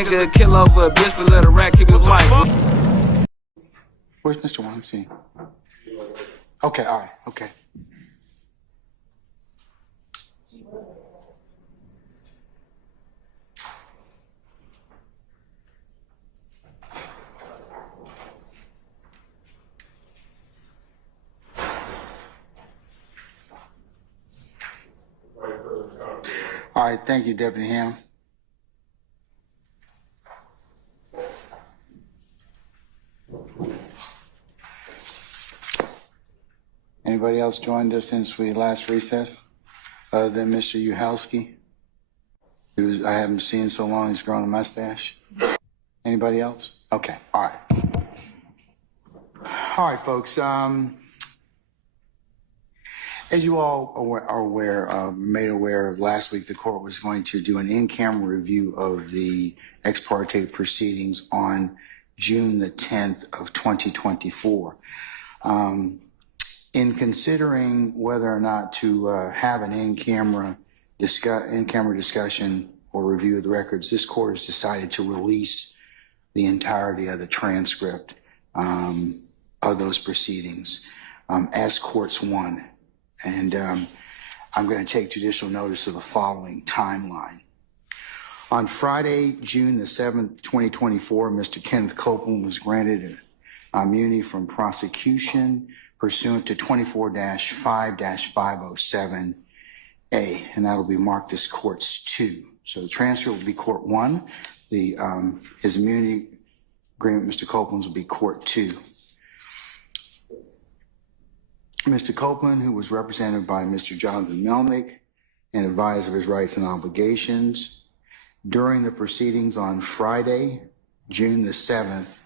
Nigga kill over a bitch, but let a rat keep his wife. Where's Mr. Weinstein? Okay, all right, okay. All right, thank you, Deputy Ham. Anybody else joined us since we last recessed, other than Mr. Uhalski, who I haven't seen so long, he's grown a mustache? Anybody else? Okay, all right. All right, folks. As you all are made aware of, last week the court was going to do an in-camera review of the ex parte proceedings on June the 10th of 2024. In considering whether or not to have an in-camera discussion or review of the records, this court has decided to release the entirety of the transcript of those proceedings as courts one. And I'm going to take judicial notice of the following timeline. On Friday, June the 7th, 2024, Mr. Kenneth Copeland was granted immunity from prosecution pursuant to 24-5-507A, and that'll be marked as courts 2. So the transcript will be court 1. His immunity agreement, Mr. Copeland's, will be court 2. Mr. Copeland, who was represented by Mr. Jonathan Melnick and advised of his rights and obligations, during the proceedings on Friday, June the 7th,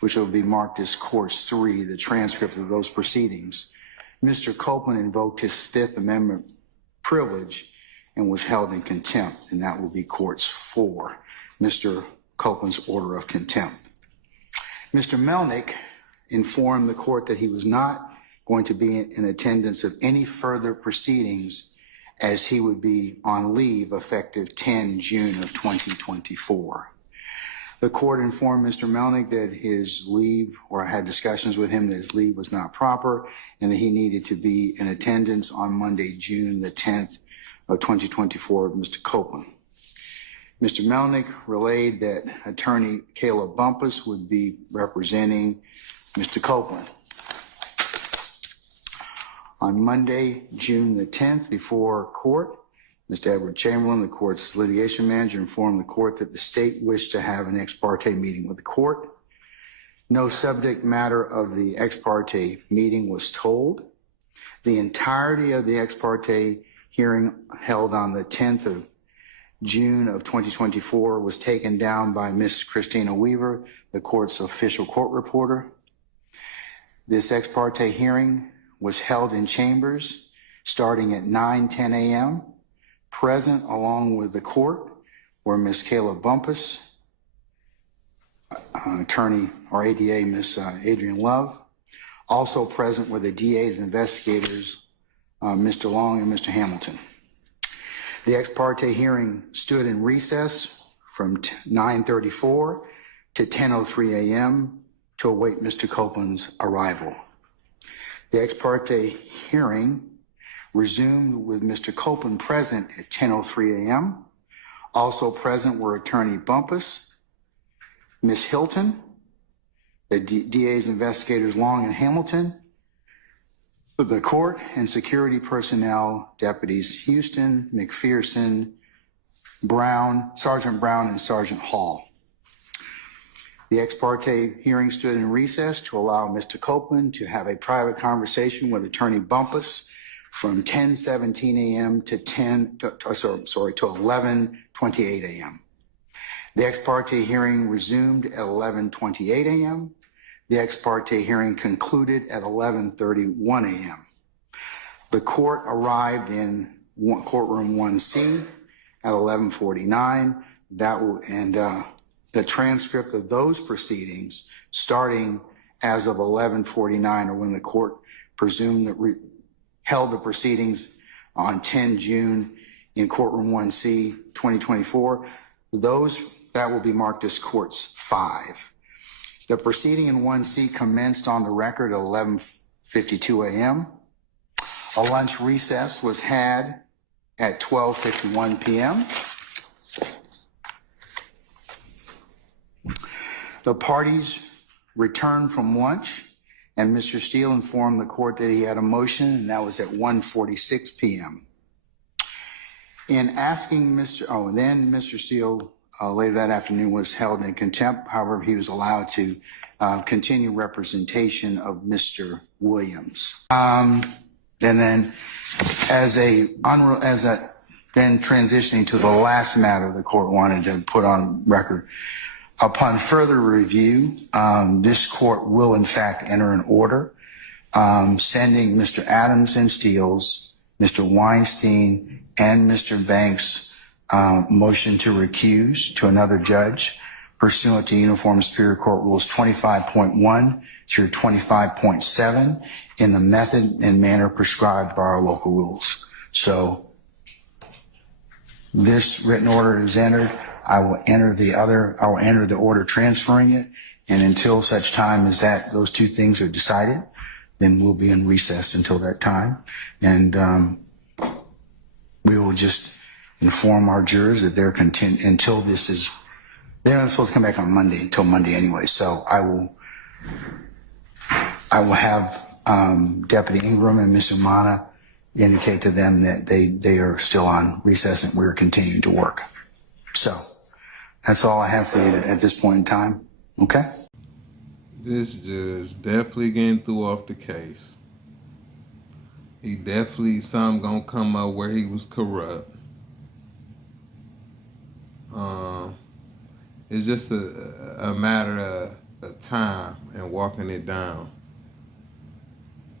which will be marked as courts 3, the transcript of those proceedings, Mr. Copeland invoked his Fifth Amendment privilege and was held in contempt, and that will be courts 4, Mr. Copeland's order of contempt. Mr. Melnick informed the court that he was not going to be in attendance of any further proceedings as he would be on leave effective 10 June of 2024. The court informed Mr. Melnick that his leave, or had discussions with him that his leave was not proper and that he needed to be in attendance on Monday, June the 10th of 2024 with Mr. Copeland. Mr. Melnick relayed that attorney Caleb Bumpus would be representing Mr. Copeland. On Monday, June the 10th, before court, Mr. Edward Chamberlain, the court's litigation manager, informed the court that the state wished to have an ex parte meeting with the court. No subject matter of the ex parte meeting was told. The entirety of the ex parte hearing held on the 10th of June of 2024 was taken down by Ms. Christina Weaver, the court's official court reporter. This ex parte hearing was held in chambers starting at 9:10 a.m. Present along with the court were Ms. Caleb Bumpus, attorney or ADA Ms. Adrian Love. Also present were the DA's investigators, Mr. Long and Mr. Hamilton. The ex parte hearing stood in recess from 9:34 to 10:03 a.m. to await Mr. Copeland's arrival. The ex parte hearing resumed with Mr. Copeland present at 10:03 a.m. Also present were attorney Bumpus, Ms. Hilton, the DA's investigators Long and Hamilton, the court and security personnel, deputies Houston, McPherson, Brown, Sergeant Brown, and Sergeant Hall. The ex parte hearing stood in recess to allow Mr. Copeland to have a private conversation with attorney Bumpus from 10:17 a.m. to 11:28 a.m. The ex parte hearing resumed at 11:28 a.m. The ex parte hearing concluded at 11:31 a.m. The court arrived in courtroom 1C at 11:49. The transcript of those proceedings, starting as of 11:49, or when the court presumed that held the proceedings on 10 June in courtroom 1C 2024, That will be marked as courts 5. The proceeding in 1C commenced on the record at 11:52 a.m. A lunch recess was had at 12:51 p.m. The parties returned from lunch, and Mr. Steele informed the court that he had a motion, and that was at 1:46 p.m. In asking then Mr. Steele later that afternoon was held in contempt. However, he was allowed to continue representation of Mr. Williams. And then then transitioning to the last matter the court wanted to put on record. Upon further review, this court will in fact enter an order sending Mr. Adams and Steele's, Mr. Weinstein, and Mr. Banks' motion to recuse to another judge pursuant to Uniform Superior Court Rules 25.1 through 25.7 in the method and manner prescribed by our local rules. So this written order is entered. I will enter the order transferring it, and until such time as those two things are decided, then we'll be in recess until that time. And we will just inform our jurors that they're content until they're not supposed to come back on Monday until Monday anyway. So I will have Deputy Ingram and Mr. Mana indicate to them that they are still on recess and we're continuing to work. So that's all I have for you at this point in time. Okay? This judge definitely getting threw off the case. He definitely, something gonna come up where he was corrupt. It's just a matter of time and walking it down.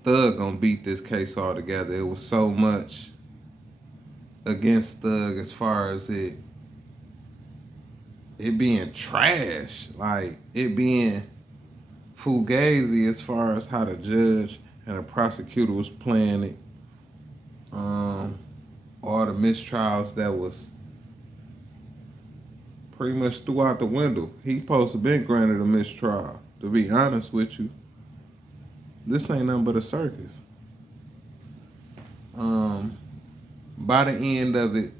Thug gonna beat this case altogether. It was so much against Thug as far as it being trash, like it being fugazi as far as how the judge and the prosecutor was playing it. All the mistrials that was pretty much threw out the window. He supposed to been granted a mistrial. To be honest with you, this ain't nothing but a circus. By the end of it,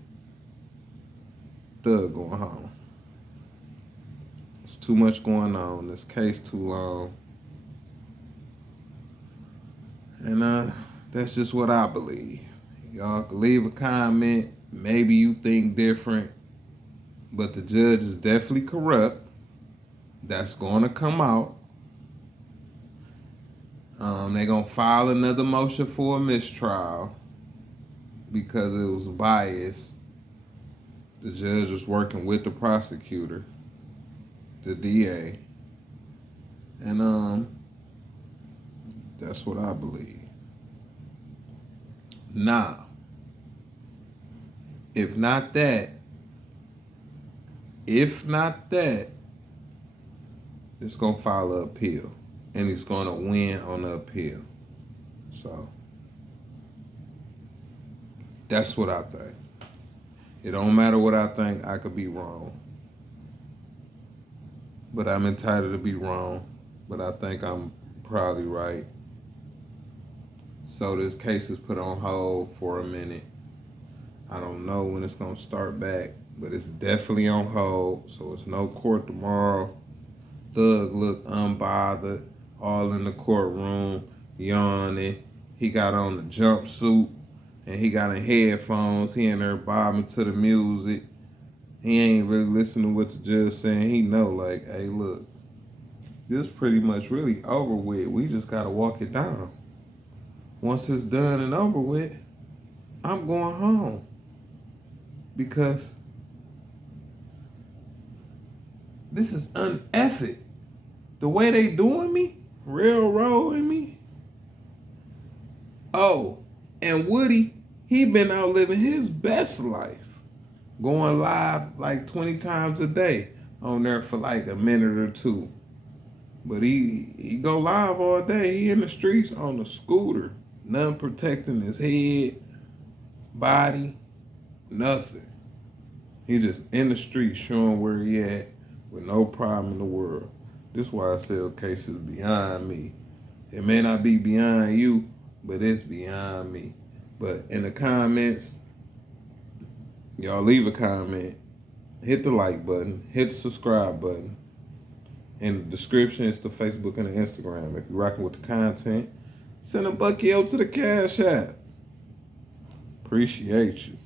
Thug going home. It's too much going on. This case too long. And that's just what I believe. Y'all can leave a comment. Maybe you think different. But the judge is definitely corrupt. That's going to come out. They're going to file another motion for a mistrial because it was biased. The judge was working with the prosecutor, the DA. And that's what I believe. Now, if not that, it's going to file an appeal. And he's going to win on the appeal. So, that's what I think. It don't matter what I think. I could be wrong. But I'm entitled to be wrong. But I think I'm probably right. So this case is put on hold for a minute. I don't know when it's going to start back. But it's definitely on hold. So it's no court tomorrow. Thug looked unbothered. All in the courtroom. Yawning. He got on the jumpsuit. And he got in headphones. He in there bobbing to the music. He ain't really listening to what the judge saying. He know, like, hey, look, this pretty much really over with. We just got to walk it down. Once it's done and over with, I'm going home. Because this is unethic. The way they doing me, railroading me. Oh, and Woody, he been out living his best life. Going live like 20 times a day on there for like a minute or two. But he go live all day. He in the streets on a scooter. Nothing protecting his head, body, nothing. He just in the street showing where he at with no problem in the world. This is why I sell cases beyond me. It may not be beyond you, but it's beyond me. But in the comments, y'all leave a comment, hit the like button, hit the subscribe button. In the description, it's the Facebook and the Instagram. If you're rocking with the content, send a bucky up to the Cash App. Appreciate you.